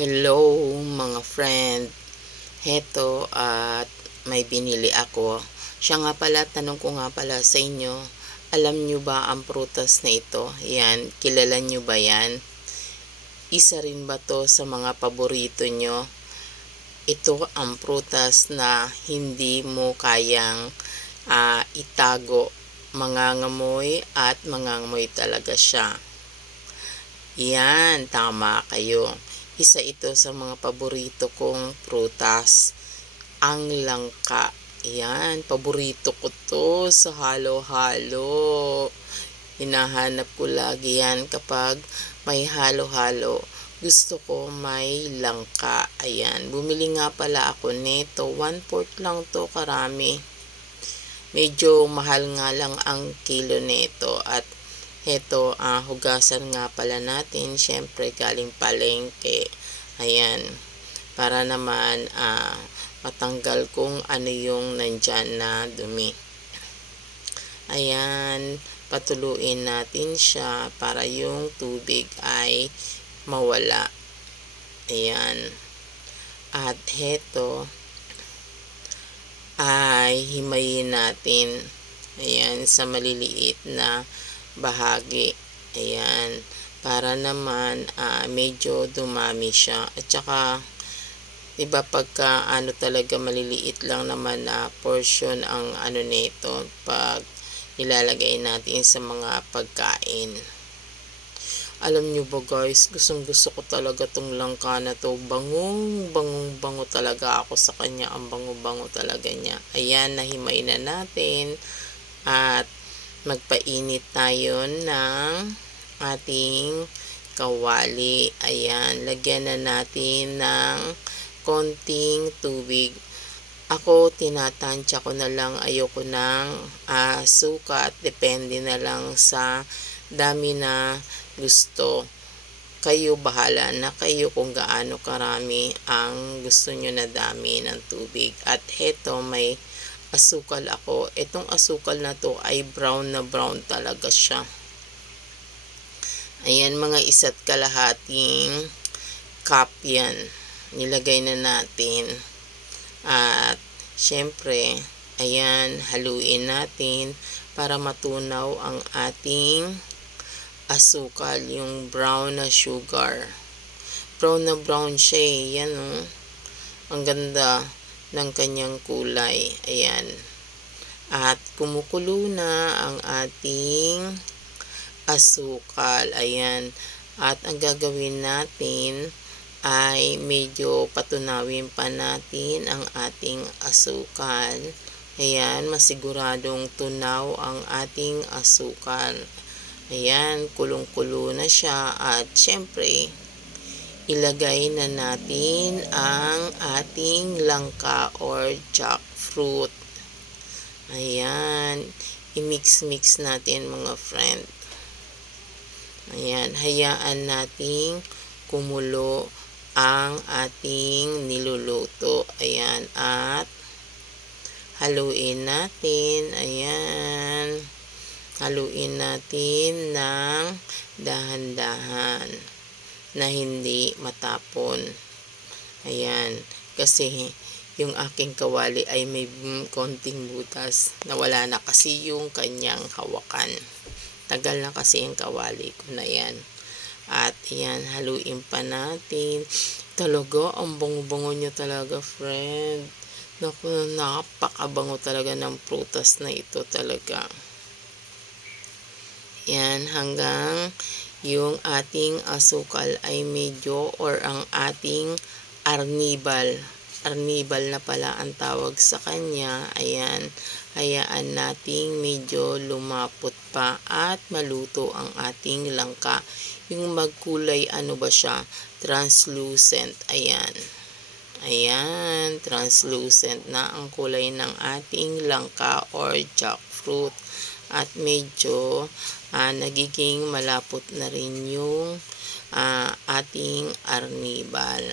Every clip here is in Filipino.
Hello mga friend. Heto at may binili ako. Siya nga pala, tanong ko nga pala sa inyo, alam nyo ba ang prutas na ito? Yan, kilala nyo ba yan? Isa rin ba to sa mga paborito nyo? Ito ang prutas na hindi mo kayang itago. Mangangamoy at mangangamoy talaga siya. Yan, tama kayo. Isa ito sa mga paborito kong prutas, ang langka. Yan, paborito ko to sa halo-halo. Hinahanap ko lagi yan kapag may halo-halo. Gusto ko may langka. Ayan, bumili nga pala ako nito. 1/4 lang to karami. Medyo mahal nga lang ang kilo nito at heto, hugasan nga pala natin, syempre galing palengke. Ayan, para naman matanggal kung ano yung nandyan na dumi. Ayan, patuluin natin siya para yung tubig ay mawala. Ayan, at heto ay himayin natin. Ayan, sa maliliit na bahagi. Ayan, para naman medyo dumami siya. At saka diba pagka talaga maliliit lang naman na portion ang nito pag ilalagay natin sa mga pagkain. Alam nyo ba guys, gustong gusto ko talaga tong langka na to. Bango talaga ako sa kanya. Ang bango talaga niya. Ayan, nahimay na natin. At magpainit tayo ng ating kawali. Ayan, lagyan na natin ng konting tubig. Ako, tinatansya ko na lang, ayoko ng suka at depende na lang sa dami na gusto. Kayo bahala na kayo kung gaano karami ang gusto nyo na dami ng tubig. At heto, may asukal ako. Itong asukal na to ay brown na brown talaga siya. Ayan, mga 1.5 cup yan. Nilagay na natin. At syempre, ayan, haluin natin para matunaw ang ating asukal, yung brown na sugar. Brown na brown siya eh. Yan oh. Ang ganda ng kanyang kulay. Ayan. At kumukulo na ang ating asukal. Ayan. At ang gagawin natin ay medyo patunawin pa natin ang ating asukal. Ayan, masiguradong tunaw ang ating asukal. Ayan, kulong-kulo na siya at syempre, ilagay na natin ang ating langka or jackfruit. Ayan, i-mix-mix natin mga friend. Ayan, hayaan nating kumulo ang ating niluluto. Ayan, at haluin natin. Ayan, haluin natin ng dahan-dahan na hindi matapon. Ayan, kasi yung aking kawali ay may konting butas. Nawala na kasi yung kanyang hawakan. Tagal na kasi yung kawali ko na yan. At ayan, haluin pa natin. Talaga, ang bango-bango niya talaga, friend. Naku, napakabango talaga ng prutas na ito talaga. Yan, hanggang yung ating asukal ay medyo or ang ating arnibal. Arnibal na pala ang tawag sa kanya. Ayan, hayaan nating medyo lumapot pa at maluto ang ating langka. Yung magkulay, ano ba siya? Translucent. Ayan. Ayan, translucent na ang kulay ng ating langka or jackfruit. At medyo nagiging malapot na rin yung ating arnibal.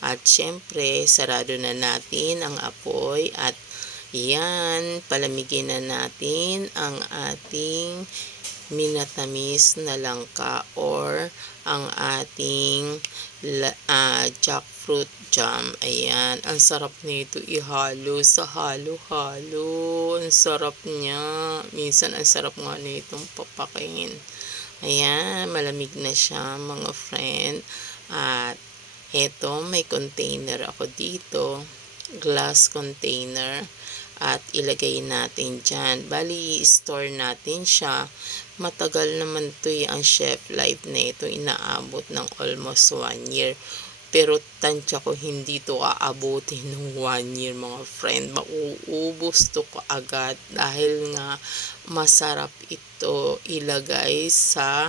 At syempre, sarado na natin ang apoy at yan, palamigin na natin ang ating minatamis na langka or ang ating jackfruit jam. Ayan, ang sarap nito ihalo sa halo-halo. Ang sarap niya. Minsan ang sarap nga nitong papakin. Ayan, malamig na siya mga friend. At eto, may container ako dito. Glass container. At ilagay natin dyan. Bali, i-store natin siya. Matagal naman to ang shelf life na ito. Inaabot ng almost 1 year. Pero tansya ko hindi to aabutin ng 1 year mga friend. Mauubos to ko agad dahil nga masarap ito ilagay sa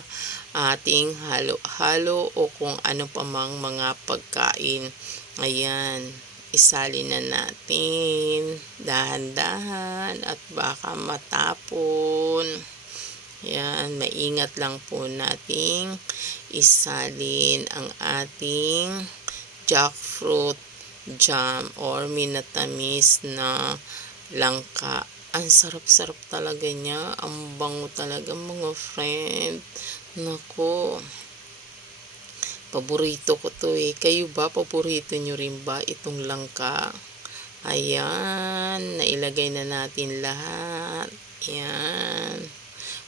ating halo-halo o kung ano pa mang mga pagkain. Ayan. Isalin na natin dahan-dahan at baka matapon. Yan, maingat lang po nating isalin ang ating jackfruit jam or minatamis na langka. Ang sarap-sarap talaga niya. Ang bango talaga mga friend. Nako. Paborito ko to Kayo ba? Paborito nyo rin ba itong langka? Ayan. Nailagay na natin lahat. Ayan.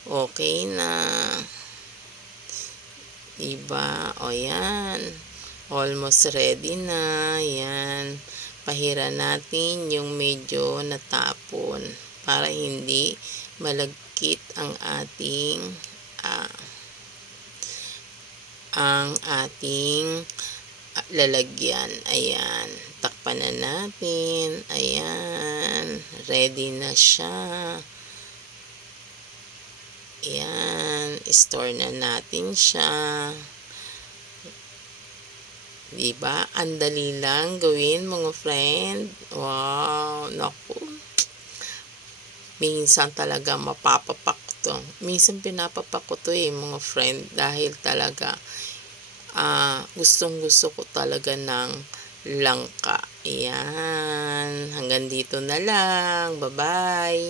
Okay na. Diba? O yan. Almost ready na. Ayan. Pahira natin yung medyo natapon para hindi malagkit ang ating lalagyan. Ayan. Takpan na natin. Ayan. Ready na siya. Ayan. Store na natin siya. Diba? Ang dali lang gawin mga friend. Wow. Naku. Minsan talaga mapapapak to. Minsan pinapapak ko to mga friend dahil talaga gustong gusto ko talaga ng langka. Ayan. Hanggang dito na lang. Bye-bye.